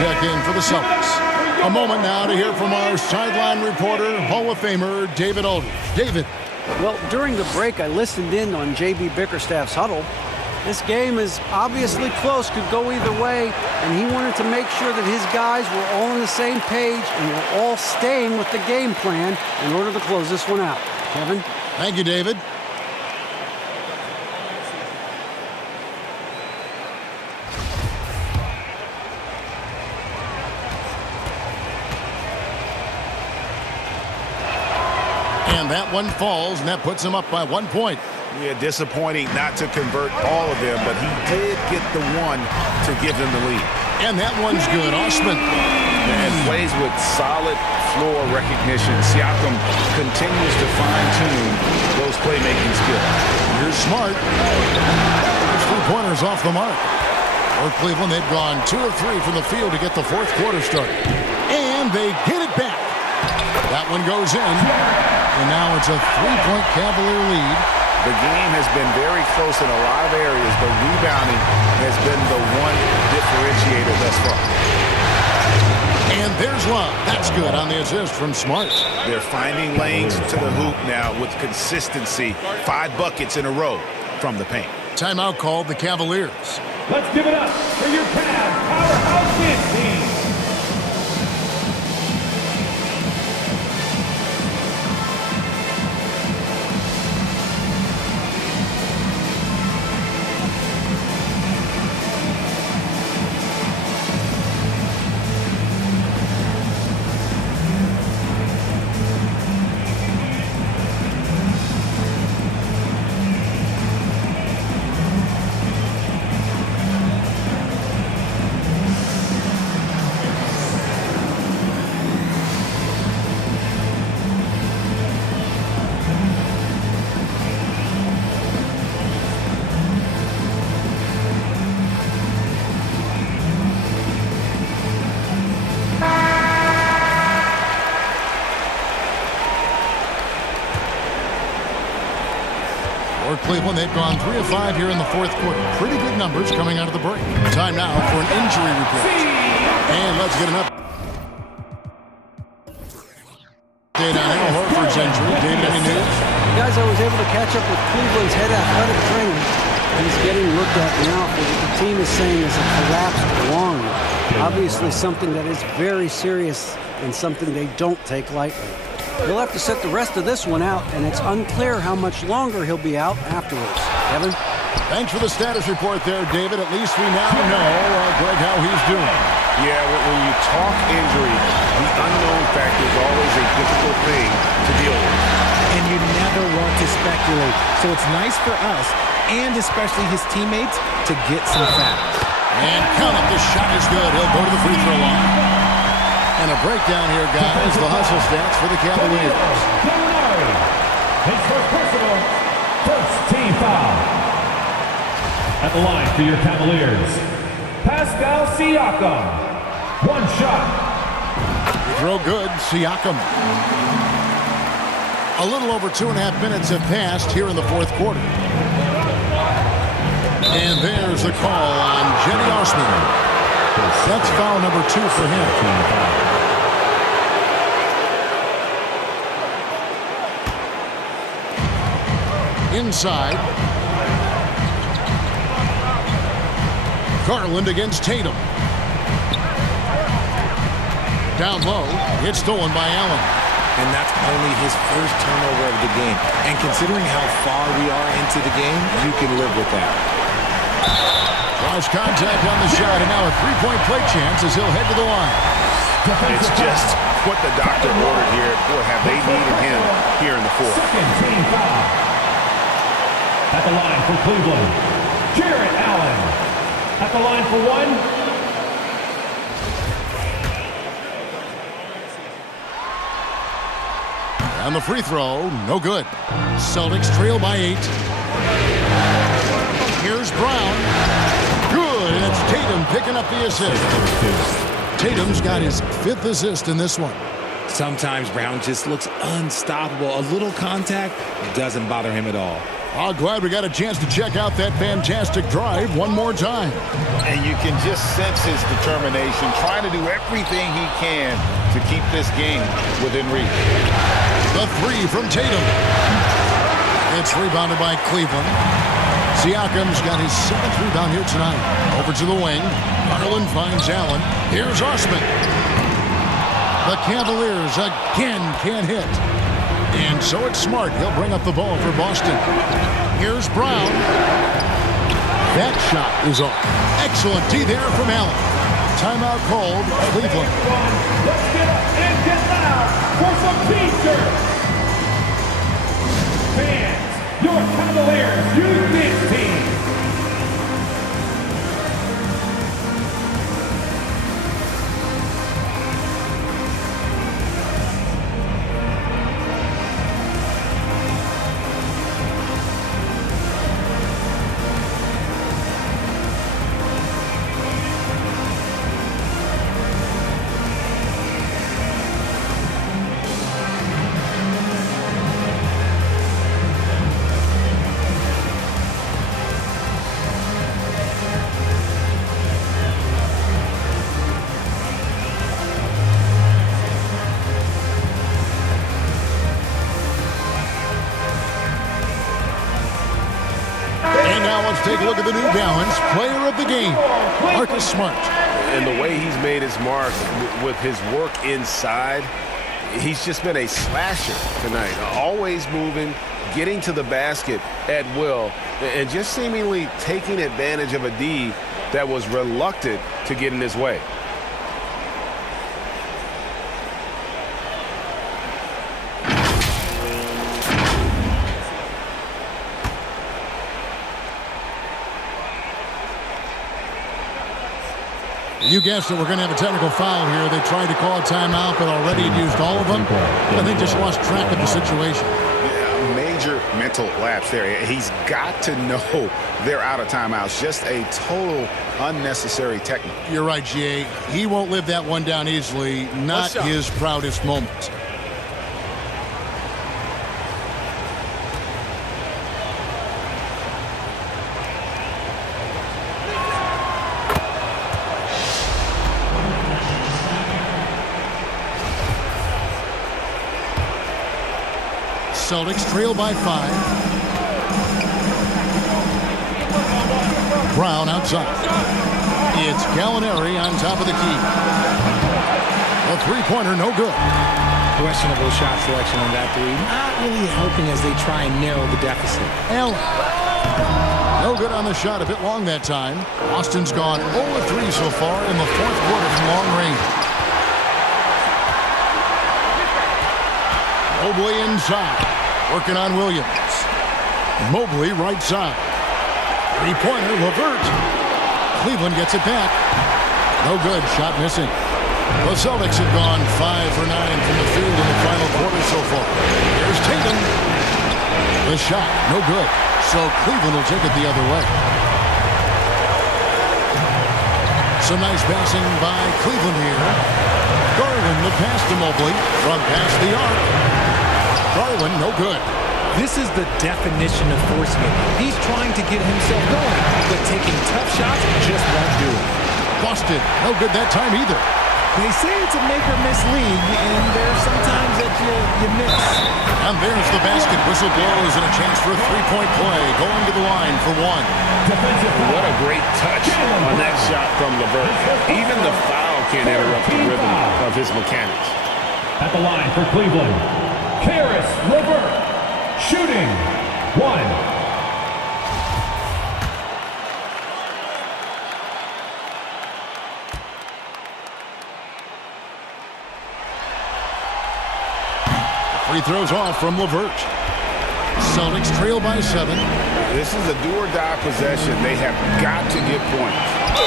check in for the Celtics. A moment now to hear from our sideline reporter, Hall of Famer David Aldridge. David. Well, during the break, I listened in on J.B. Bickerstaff's huddle. This game is obviously close, could go either way, and he wanted to make sure that his guys were all on the same page and were all staying with the game plan in order to close this one out. Kevin? Thank you, David. And that one falls, and that puts him up by 1 point. Yeah, disappointing not to convert all of them, but he did get the one to give them the lead. And that one's good. Osman. And plays with solid floor recognition. Siakam continues to fine-tune those playmaking skills. Here's Smart. There's 3 pointers off the mark. For Cleveland, they've gone 2 of 3 from the field to get the fourth quarter started. And they get it back. That one goes in. And now it's a 3-point Cavalier lead. The game has been very close in a lot of areas, but rebounding has been the one differentiator thus far. And there's Love. That's good on the assist from Smart. They're finding lanes to the hoop now with consistency. 5 buckets in a row from the paint. Timeout called the Cavaliers. Let's give it up for your Cavs powerhouse hit team. Cleveland, they've gone 3 of 5 here in the fourth quarter. Pretty good numbers coming out of the break. Time now for an injury report. And let's get an update on Al Horford's injury. David, any news? Guys, I was able to catch up with Cleveland's head athletic trainer. He's getting looked at now for what the team is saying is a collapsed lung. Obviously something that is very serious and something they don't take lightly. He'll have to sit the rest of this one out, and it's unclear how much longer he'll be out afterwards. Kevin? Thanks for the status report there, David. At least we now know, Greg, how he's doing. Yeah, when you talk injury, the unknown factor is always a difficult thing to deal with. And you never want to speculate. So it's nice for us, and especially his teammates, to get some facts. And count it. This shot is good. He'll go to the free throw line. And a breakdown here, guys. The hustle stats for the Cavaliers. His first personal, first team foul. At the line for your Cavaliers, Pascal Siakam. 1 shot. Throw good, Siakam. A little over 2.5 minutes have passed here in the fourth quarter. And there's the call on Jenny Osman. That's foul number 2 for him. Inside. Garland against Tatum. Down low. It's stolen by Allen. And that's only his first turnover of the game. And considering how far we are into the game, you can live with that. Cross contact on the shot, and now a 3-point play chance as he'll head to the line. It's just what the doctor ordered here. Boy, have they needed him here in the fourth. Second team foul. At the line for Cleveland, Jarrett Allen. At the line for 1. And the free throw, no good. Celtics trail by 8. Here's Brown. Good, and it's Tatum picking up the assist. Tatum's got his 5th assist in this one. Sometimes Brown just looks unstoppable. A little contact doesn't bother him at all. I'm glad we got a chance to check out that fantastic drive one more time. And you can just sense his determination, trying to do everything he can to keep this game within reach. The three from Tatum. It's rebounded by Cleveland. Siakam's got his 7th rebound here tonight. Over to the wing. Garland finds Allen. Here's Osman. The Cavaliers again can't hit. And so it's Smart. He'll bring up the ball for Boston. Here's Brown. That shot is off. Excellent D there from Allen. Timeout called, Cleveland. Let's get up and get loud for some T-shirts. Fans, your Cavaliers Youth Dance Team. Let's take a look at the New Balance player of the game, Marcus Smart. And the way he's made his mark with his work inside, he's just been a slasher tonight. Always moving, getting to the basket at will, and just seemingly taking advantage of a D that was reluctant to get in his way. You guessed it, we're going to have a technical foul here. They tried to call a timeout, but already had used all of them. I think just lost track of the situation. Yeah, major mental lapse there. He's got to know they're out of timeouts. Just a total unnecessary technique. You're right, G.A. He won't live that one down easily. Not his proudest moment. Celtics trail by 5. Brown outside. It's Gallinari on top of the key. A three-pointer, no good. Questionable shot selection on that three. Not really helping as they try and narrow the deficit. Allen. No good on the shot, a bit long that time. Austin's gone 0-3 so far in the 4th quarter from long range. Mobley inside. Working on Williams. Mobley right side. Three-pointer, LeVert. Cleveland gets it back. No good, shot missing. The Celtics have gone 5 for 9 from the field in the final quarter so far. Here's Tatum. The shot, no good. So Cleveland will take it the other way. Some nice passing by Cleveland here. Garland the pass to Mobley from past the arc. Garland, no good. This is the definition of forcing it. He's trying to get himself going, but taking tough shots just won't do it. Busted. No good that time either. They say it's a make-or-miss league, and there's sometimes that you miss. And there's the basket. Whistle blows and a chance for a three-point play. Going to the line for one. What a great touch on that shot from LeVert. Even the foul can't interrupt the rhythm of his mechanics. At the line for Cleveland, Caris LeVert, shooting 1. Free throws off from LeVert. Celtics trail by 7. This is a do-or-die possession. They have got to get points.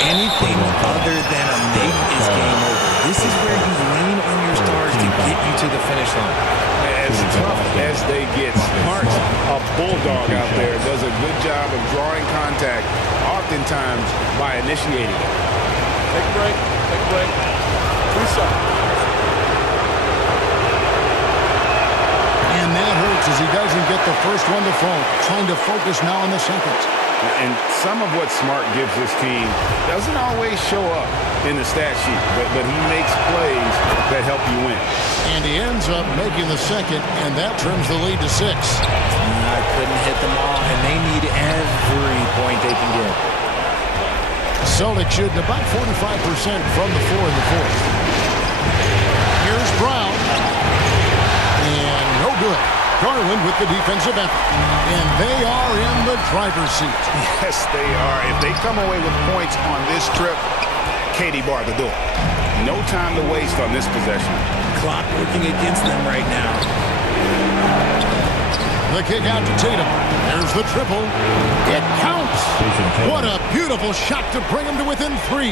Anything other than a make is game over. This is where you lean on your stars to get you to the finish line. As tough as they get, Smart, a bulldog out there, does a good job of drawing contact, oftentimes by initiating it. Take a break. Take a break. Reset. And that hurts mistakes as he doesn't get the first one to fall. Trying to focus now on the second. And some of what Smart gives this team doesn't always show up in the stat sheet, but he makes plays that help you win. And he ends up making the second, and that trims the lead to 6. Couldn't hit them all, and they need every point they can get. Celtics shooting about 45% from the floor in the fourth. Here's Brown. And no good. Garland with the defensive effort. And they are in the driver's seat. Yes, they are. If they come away with points on this trip, Katie barred the door. No time to waste on this possession. Clock working against them right now. The kick out to Tatum. There's the triple. It counts. What a beautiful shot to bring him to within 3.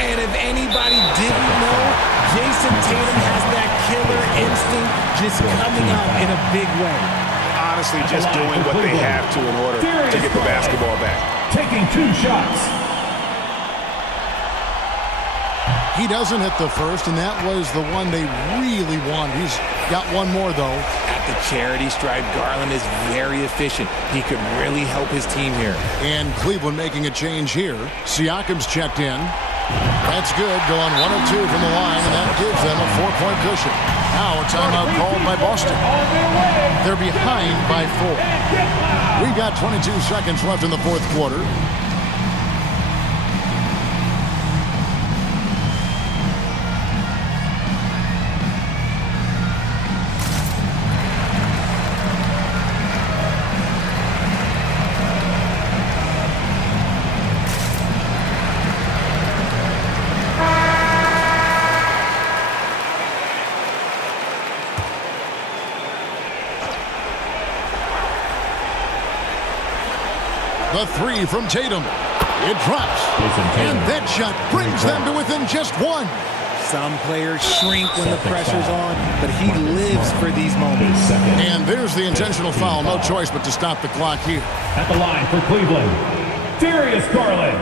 And if anybody didn't know, Jason Tatum has that killer instinct just coming out in a big way. Honestly, just doing what they have to in order to get the basketball back. Taking 2 shots. He doesn't hit the first, and that was the one they really wanted. He's got one more, though. At the charity stripe, Garland is very efficient. He could really help his team here. And Cleveland making a change here. Siakam's checked in. That's good, going 1 of 2 from the line, and that gives them a 4-point cushion. Now a timeout called by Boston. They're behind by 4. We've got 22 seconds left in the fourth quarter. The 3 from Tatum. It drops. And that shot brings them to within just 1. Some players shrink when the pressure's on, but he lives for these moments. And there's the intentional foul. No choice but to stop the clock here. At the line for Cleveland, Darius Garland.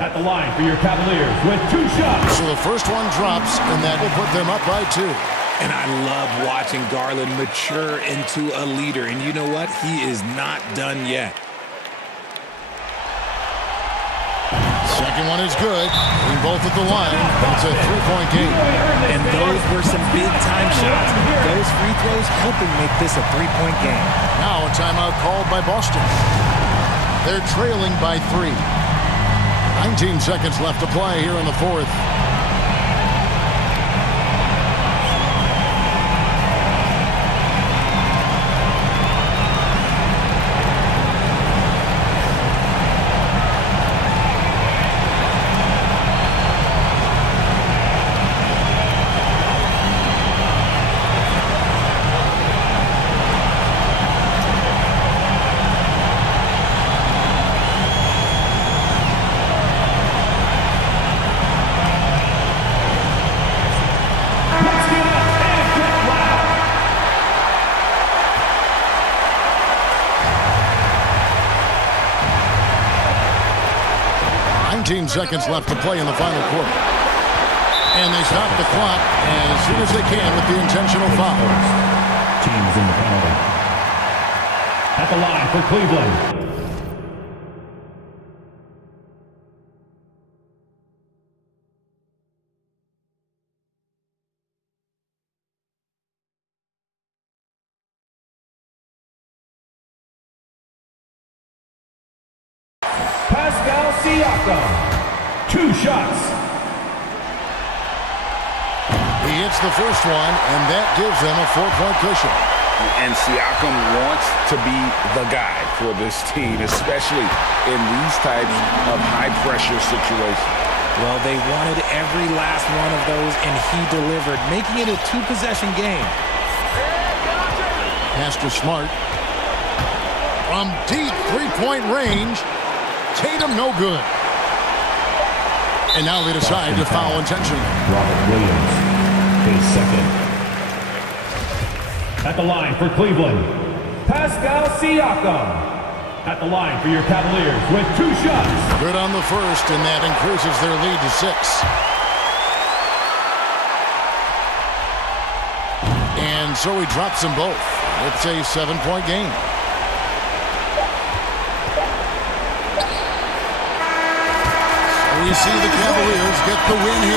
At the line for your Cavaliers with 2 shots. So the first one drops, and that will put them up by 2. And I love watching Garland mature into a leader. And you know what? He is not done yet. Second one is good. We both at the line. It's a 3-point game. And those were some big-time shots. Those free throws helping make this a 3-point game. Now a timeout called by Boston. They're trailing by 3. 19 seconds left to play here in the fourth. Seconds left to play in the final quarter. And they stop the clock as soon as they can with the intentional foul. Teams in the penalty. At the line for Cleveland. Pascal Siakam. 2 shots. He hits the first one, and that gives them a 4-point cushion. And Siakam wants to be the guy for this team, especially in these types of high-pressure situations. Well, they wanted every last one of those, and he delivered, making it a 2-possession game. Pass to Smart. From deep 3-point range, Tatum no good. And now they decide to foul intentionally. Robert Williams, his second. At the line for Cleveland, Pascal Siakam. At the line for your Cavaliers with 2 shots. Good on the first, and that increases their lead to 6. And so he drops them both. It's a 7-point game. So we see the Cavaliers get the win here.